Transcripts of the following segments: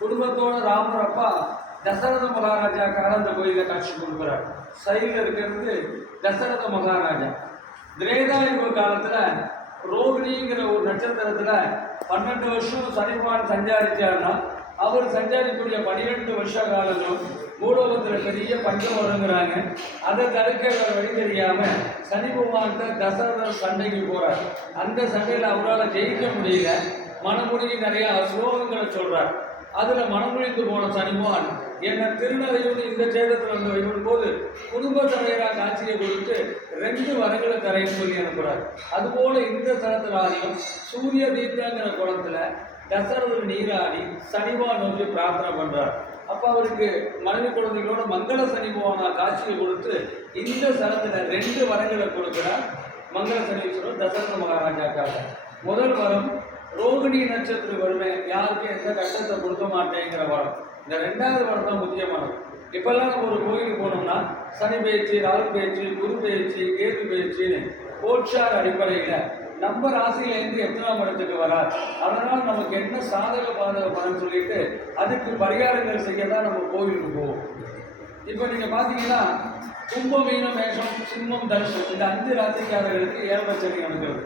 குடும்பத்தோட ராமர் அப்பா தசரத மகாராஜாக்காக அந்த கோயிலை காட்சி கொடுக்குறார். சைடில் இருக்கிறது தசரத மகாராஜா. திரேதாயுக காலத்துல ரோகிணிங்கிற ஒரு நட்சத்திரத்துல 12 வருஷம் சனிவான் சஞ்சாரிச்சார்னா அவர் சஞ்சாரிக்கூடிய 12 வருஷ காலங்களும் பூலோகத்துல பெரிய பஞ்சம் வருங்கிறாங்க. அதை தடுக்க வேற வழி தெரியாம சனி பகவான்கிட்ட தசரதர் சண்டைக்கு போறார். அந்த சண்டையில அவரால் ஜெயிக்க முடியல. மனமுடிஞ்சு நிறைய ஸ்லோகங்களை சொல்றார். அதுல மனமுடிந்து போன சனிமான் என்ன திருநறையோடு இந்த சேதத்துல வந்து வைக்கும் போது குடும்ப தலைவரா காட்சியை கொடுத்து 2 வரங்களை தரைன்னு சொல்லி அனுப்புறார். அதுபோல இந்த தலத்திலாரையும் சூரிய தீர்த்தங்கிற குளத்துல தசரதர் நீராடி சனிமான் நோக்கி பிரார்த்தனை பண்றார். அப்ப அவருக்கு மனைவி குழந்தைகளோட மங்கள சனிபவானா காட்சியை கொடுத்து இந்த ஸ்தலத்துல 2 வரங்களை கொடுக்கிறார். மங்கள சனீஸ்வரர் தசரத மகாராஜாக்காக. முதல் வரம் ரோகிணி நட்சத்திர வருமே, யாருக்கும் எந்த கஷ்டத்தை கொடுக்க மாட்டேங்கிற வரம். இந்த 2வது வரம் தான் முக்கியமானது. இப்பெல்லாம் நம்ம ஒரு கோயிலுக்கு போனோம்னா சனி பயிற்சி, ராகு பயிற்சி, குரு பயிற்சி, கேது பயிற்சின்னு கோட்சார் அடிப்படையில் நம்ம ராசியிலேருந்து எத்தனாம் இடத்துக்கு வரார், அதனால் நமக்கு என்ன சாதக பாதக பலன் சொல்லிட்டு அதுக்கு பரிகாரங்கள் செய்ய தான் நம்ம கோயிலுக்கு போவோம். இப்போ நீங்கள் பார்த்தீங்கன்னா கும்பம், மீனம், மேஷம், சிம்மம், தனுஷம் இந்த 5 ராசிக்காரர்களுக்கு 7 சனி நடக்கிறது.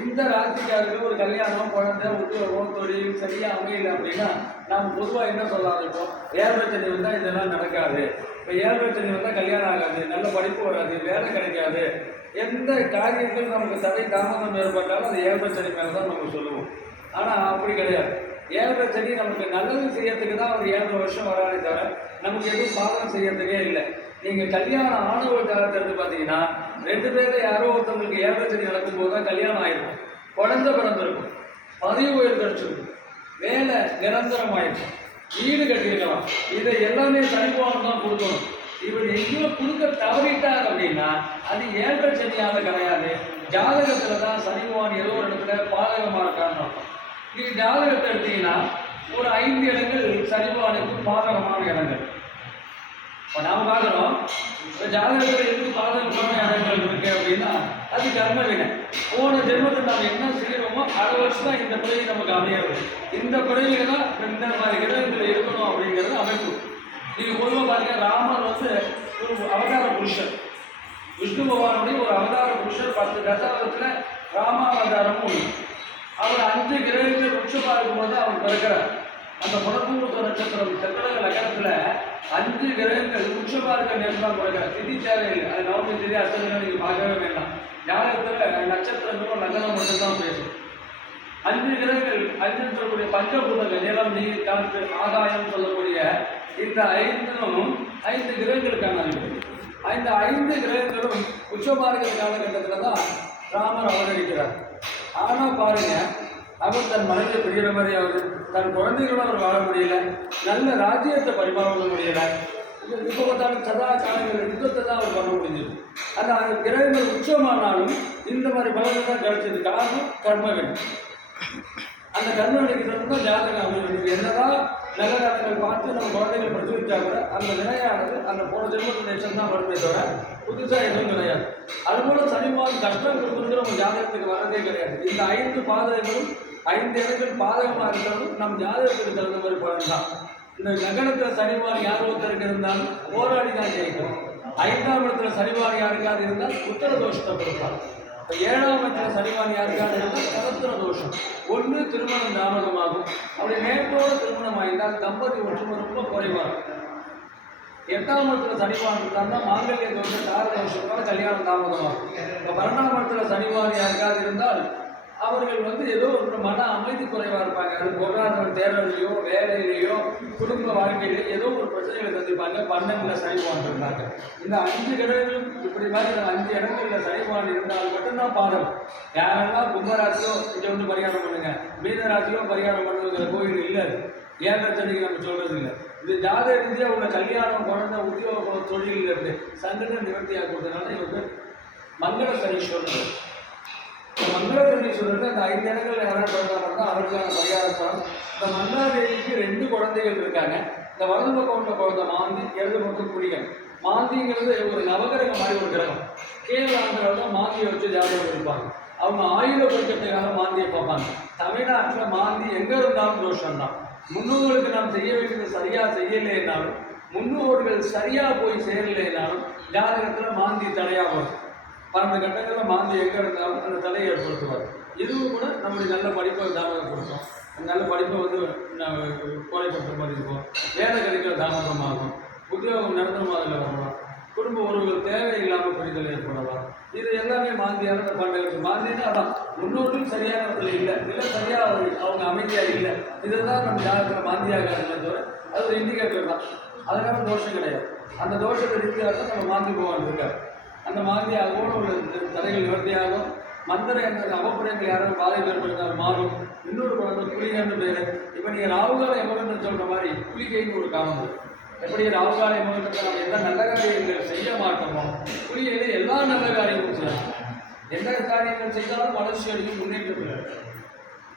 இந்த ராசிக்காரர்கள் ஒரு கல்யாணம், குழந்தை, உத்தியோகம், தொழில் சரியாக அமையல அப்படின்னா நாம் பொதுவாக என்ன சொல்லலாம், இப்போ 7 சனி வந்தால் இதெல்லாம் நடக்காது, இப்போ 7 சனி வந்தால் கல்யாணம் ஆகாது, நல்ல படிப்பு வராது, வேலை கிடைக்காது, எந்த காரியத்தில் நமக்கு தடை தாமதம் ஏற்பட்டாலும் அது 7 சனி மேலே தான் நம்ம சொல்லுவோம். ஆனால் அப்படி கிடையாது. 7 சனி நமக்கு நல்லது செய்யறதுக்கு தான் ஒரு 7 வருஷம் வராதே தவிர நமக்கு எதுவும் சாதனம் செய்யறதுக்கே இல்லை. நீங்கள் கல்யாணம் ஆணவ காலத்திலிருந்து பார்த்தீங்கன்னா 2 பேரில் யாரோ ஒருத்தவங்களுக்கு 7 சனி நடக்கும் போது தான் கல்யாணம் ஆயிருக்கும், குழந்தை பிறந்திருக்கும், பதவி உயர் கிடைச்சிருக்கும், வேலை நிரந்தரமாயிருக்கும், வீடு கட்டியிருக்கலாம். இதை எல்லாமே சனிபகவான் தான் கொடுக்கணும். இவர் எங்கேயோ கொடுக்க தவறிட்டார் அப்படின்னா அது 7 சனியால கிடையாது. ஜாதகத்தில் தான் சனிபகவான் ஏதோ ஒரு இடத்துல பாதகமாக இருக்கான்னு. நீங்கள் ஜாதகத்தை எடுத்தீங்கன்னா ஒரு 5 இடங்கள் சனிபகவானுக்கு பாதகமான இடங்கள். இப்போ நாம் பார்க்குறோம், இப்போ ஜாதகத்தில் எதுக்கு பாதகமான இடங்கள் இருக்கு அப்படின்னா அது கர்ம வினை. போன ஜென்மத்தில் நம்ம என்ன செய்கிறோமோ அதை வச்சு தான் இந்த பிறவி நமக்கு அமையாது. இந்த பிறவியில தான் இந்த மாதிரி இடங்கள் இருக்கணும் அப்படிங்கிறது அமைப்பு. நீங்கள் பொதுவாக பாருங்க, ராமர் வந்து ஒரு அவதார புருஷர், விஷ்ணு பகவானுடைய ஒரு அவதார புருஷர். 10 தசாவதத்தில் ராமாவதாரமும் ஒன்று. அவர் 5 கிரகங்கள் உச்சமாக இருக்கும்போது அவர் பிறக்கிறார். அந்த புனர்பூர்வ நட்சத்திரம் செப்பலக லக்னத்தில் 5 கிரகங்கள் உச்சமாக இருக்க நேரம் தான் பிறக்கிறார். திதி தேவையில்லை, அது நவமி திதி அஷ்டமிகள் நீங்கள் பார்க்கவே வேண்டாம். ஜாதகத்தில் நட்சத்திரங்களும் லக்னம் மட்டும்தான் பேசும். 5 கிரகங்கள் 5 சொல்லக்கூடிய பஞ்சபூதங்கள் நிலம், நீர், காற்று, ஆகாயம் சொல்லக்கூடிய இந்த 5 கிரகங்களுக்கான அறிவு. இந்த 5 கிரகங்களும் உச்சமாக இருக்கிற காலகட்டத்தில் தான் ராமர் அவதரிக்கிறார். ஆனால் பாருங்க, அவர் தன் மனைவியை பிடிக்கிற மாதிரி ஆகுது, தன் குழந்தைகளோட அவர் வாழ முடியல, நல்ல ராஜ்யத்தை பரிமாற முடியல. இப்போ பார்த்தாலும் சதா காலங்களில் யுத்தத்தை தான் அவர் பண்ண முடிஞ்சது. அந்த கிரகங்கள் உச்சமானாலும் இந்த மாதிரி பலனை தான் கிடைச்சது. காரணம் கர்மவினை. அந்த கர்மவினைக்கு தான் ஜாதகம் அமைஞ்சது. என்னதான் நல்ல காலங்கள் பார்த்து நம்ம குழந்தைகள் படிச்சு வச்சா கூட அந்த நிலையானது அந்த போன ஜென்மத்து நேச்சர் தான் வருமே தவிர புதுசாக எதுவும் கிடையாது. அதுபோல சனிமான் கஷ்டம் கொடுத்துருக்கிற நம்ம ஜாதகத்துக்கு வரதே கிடையாது. இந்த 5 பாதகங்களும் 5 இடங்கள் பாதகமாக இருந்தாலும் நம் ஜாதகத்துக்கு தகுந்த மாதிரி பலன் தான். இந்த நகரத்தில் சனிவான் யார் ஒருத்தருக்கு இருந்தாலும் போராடி தான் ஜெயிக்கணும். 5ஆம் இடத்துல சனிவான் யாருக்காவது இருந்தால் உத்தர தோஷத்தை கொடுப்பார். 7ஆம் இடத்துல சனிவான் யாருக்காவது இருந்தால் சகத்திர தோஷம். ஒன்று திருமணம் தாமதமாகும். அப்படி நேற்றோடு திருமணம் ஆகிட்டால் தம்பதி ஒற்றுமை ரொம்ப குறைவாகும். 8ஆம் இடத்துல சனிவான் இருந்தால்தான் மாங்கல்ய தோஷம் தார தோஷத்தால் கல்யாணம் தாமதமாகும். இப்போ 12ஆம் இடத்துல சனிவான் யாருக்காவது இருந்தால் அவர்கள் ஏதோ ஒரு மன அமைதி குறைவாக இருப்பாங்க. அது பொருளாதார தேர்தலையோ வேலையிலேயோ குடும்ப வாழ்க்கையிலேயோ ஏதோ ஒரு பிரச்சனைகளை சந்திப்பாங்க. 12ல் சனிவான் இருந்தாங்க. இந்த 5 கிரகங்களும் இப்படி மாதிரி 5 இடங்களில் சனிவான் இருந்தால் மட்டும்தான் பாதகம். யாரெல்லாம் கும்பராசியோ இங்கே வந்து பரிகாரம் பண்ணுங்க, மீனராசியோ பரிகாரம் பண்ணுங்கிற கோயில் இல்லை. 7 சனிக்கு நம்ம சொல்றது இல்லை. இது ஜாதக ரீதியாக உள்ள கல்யாணம், குழந்தை, உத்தியோக தொழில் இருந்து சங்கட நிவர்த்தியாக கொடுத்ததுனால இவங்க மங்கள சனீஸ்வரர். மங்களகரணீஸ்வரருக்கு அந்த 5 இடங்கள் யாராவது பிறந்தாங்க தான் அவருக்கான பரிகாரம். இந்த மன்னாதேவிக்கு 2 குழந்தைகள் இருக்காங்க. இந்த வலது பக்கம் உள்ள குழந்தை மாந்தி, இடது பக்கம் புலிகன். மாந்திங்கிறது ஒரு நவகிரகம் மாதிரி ஒரு கிரகம். கேரளாவில் தான் மாந்தியை வச்சு ஜாதகம் இருப்பாங்க. அவங்க ஆயுத பொருட்களுக்காக மாந்தியை பார்ப்பாங்க. தமிழ்நாட்டில் மாந்தி எங்கே இருந்தாலும் தோஷம் தான். முன்னோர்களுக்கு நாம் செய்ய வேண்டியது சரியாக செய்யலைன்னாலும், முன்னோர்கள் சரியாக போய் சேரலைனாலும் ஜாதகத்தில் மாந்தி தடையாக வரும். 12 கட்டங்களில் மாந்தி எங்கே இருந்தாலும் அந்த தலையை ஏற்படுத்துவார். இதுவும் கூட நம்முடைய நல்ல படிப்பை தாமதம் கொடுக்கும். நல்ல படிப்பை குறைப்படுத்துற மாதிரி இருக்கும். வேலை கிடைக்கிற தாமதமாகும். உத்தியோகம் நிரந்தரமாக வரலாம். குடும்ப உறவுகள் தேவையில்லாமல் புரிதல் ஏற்படலாம். இது எல்லாமே மாந்தியான இந்த பண்டகத்துக்கு. மாந்தினா அதான் முன்னோர்களும் சரியான இடத்துல இல்லை, சரியாக அவங்க அமைதியாக இல்லை. இதுதான் நம்ம ஜாதகத்தில் மாந்தியாக தவிர அது ஒரு இண்டிகேட்டர் தான். அதனால தோஷம் கிடையாது. அந்த தோஷத்தை நிறுத்தியாக நம்ம மாந்தி போவான் இருக்கார். அந்த மாதிரியாகவும் ஒரு தடைகள் நிவர்த்தியாகும். மந்திர என்ற அவப்புறங்கள் யாரும் பாதிப்பு ஏற்படுத்தால் மாறும். இன்னொரு குழந்தை புலிகைன்னு பேர். இப்போ நீங்கள் ராகுகால எமகன்னு சொல்கிற மாதிரி புலிகைன்னு ஒரு காலம். எப்படி ராகுகால எமகன்றத்தை நம்ம எந்த நல்ல காரியங்கள் செய்ய மாட்டோமோ புலிகையில எல்லா நல்ல காரியங்களும் செய்யலாம். எந்த காரியங்கள் செய்தாலும் வளர்ச்சி அடையும், முன்னேற்றம்.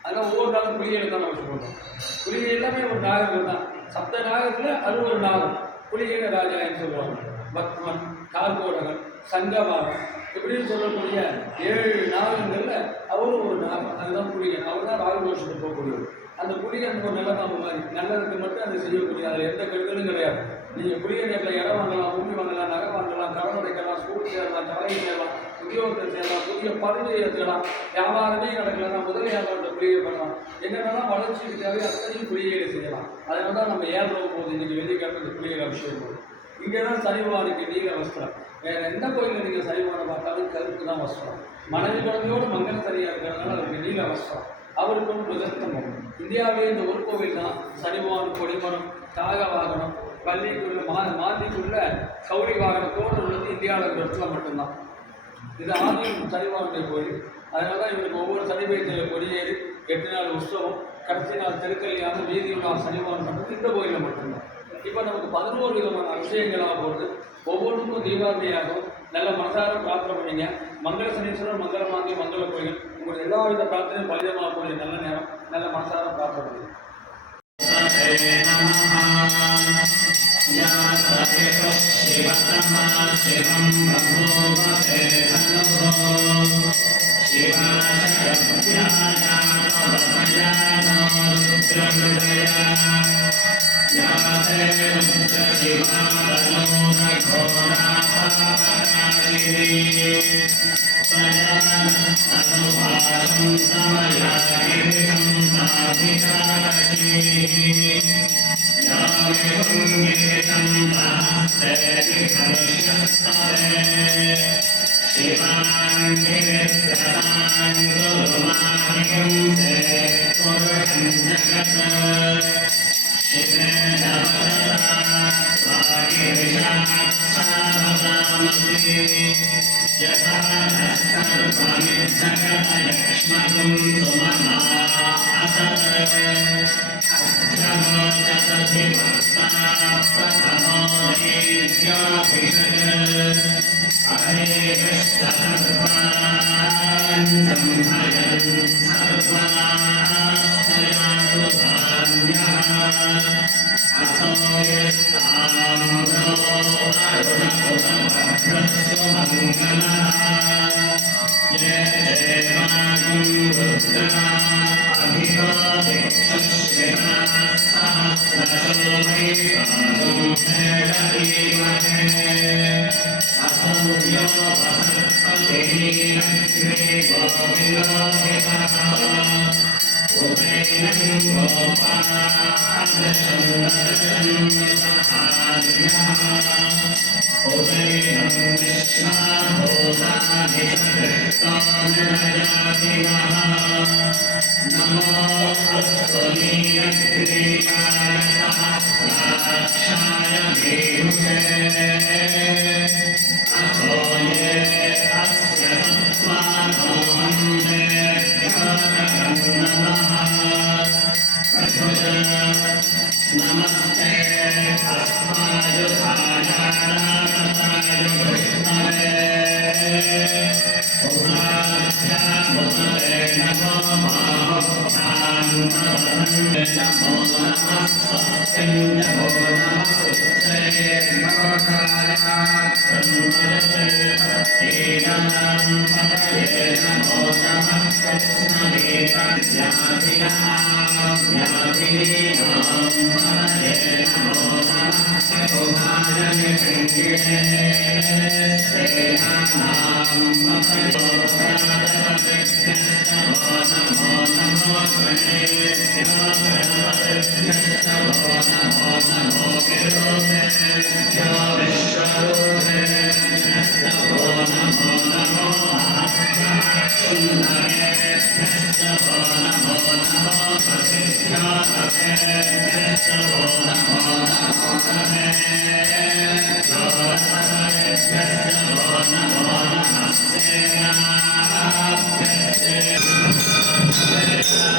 அதெல்லாம் ஒவ்வொரு நாளும் புலிகையில தான் நம்ம சொல்கிறோம். புலிகை எல்லாமே ஒரு நாகர்கள் தான். சப்த நாகத்தில் அது ஒரு நாகம். புலிகையில ராஜான்னு சொல்லுவாங்க. பத்மன், கார்கோடகன், சங்கவாரம் இப்படின்னு சொல்லக்கூடிய 7 நாகங்களில் அவரும் ஒரு நாகம். அதுதான் புலிகன். அவர் தான் ராகுதோஷத்துக்கு போகக்கூடியவர். அந்த புலிகன் ஒரு நல்ல நாம மாதிரி நல்லதுக்கு மட்டும் அதை செய்யக்கூடிய, அதில் எந்த கெடுதலும் கிடையாது. நீங்கள் புலிகன் இடத்துல இடம் வாங்கலாம், பூமி வாங்கலாம், நகை வாங்கலாம், கடன் உடைக்கலாம், ஸ்கூல் சேரலாம், கலை சேரலாம், உத்தியோகத்தை சேரலாம், புதிய பதவியை ஏற்கலாம், வியாபாரமே நடக்கலாம், முதல் வியாபாரத்தை புலிகை பண்ணலாம். என்னென்னலாம் வளர்ச்சிக்கு தேவை அத்தனையும் புலிகையை செய்யலாம். அதனால தான் நம்ம ஏறும் போது இன்றைக்கி வெள்ளிக்கிழமை புலிகை அபிஷேகம் போது இங்கே தான் சரிவானுக்கு நீல வஸ்திரம். வேறு எந்த கோயிலில் நீங்கள் சரிவானை பார்த்தாலும் கருப்பு தான் வஸ்திரம். மனைவி குழந்தையோடு மங்கல் சரியாக இருக்கிறதுனால அவருக்கு நீல வஸ்திரம். அவருக்கும் புதத்தமும். இந்தியாவிலே இந்த ஒரு கோவில் தான் சனிவான், கொடிமரம், காக வாகனம், பள்ளிக்குள்ள மாந்திக்குள்ள கௌரி வாகனத்தோடு உள்ளது இந்தியாவில் இருக்கிற இடத்துல மட்டும்தான். இது ஆதியும் சனிவானுடைய கோயில். அதனால தான் இவருக்கு ஒவ்வொரு சனி பேச்சில் கொடியேறி 8 நாள் உற்சவம், கடைசி நாள் திருக்கல்யாணம், வீதியில் நாள் சனிவான் மட்டும் இந்த கோயிலில் மட்டும்தான். இப்போ நமக்கு 11 விதமான அபிஷேகங்களாக போகிறது. ஒவ்வொன்றுக்கும் தீபாவளியாகும். நல்ல மனசார பிரார்த்தனை பண்ணிங்க. மங்கள சனீஸ்வரர், மங்கள மாந்தி, மங்கள கோயில் உங்களுக்கு எல்லா வித பிரார்த்தனையும் பலிதமாகக்கூடிய நல்ல நேரம். நல்ல மனசார பிரார்த்தனை பண்ணுங்க.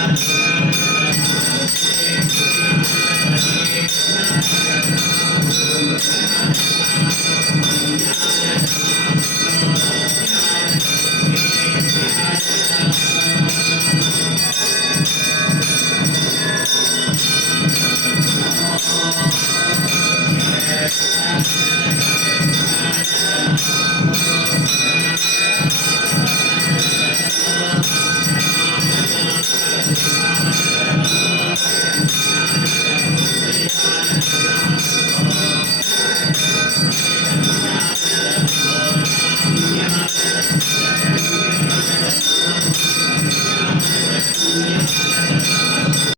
Thank you.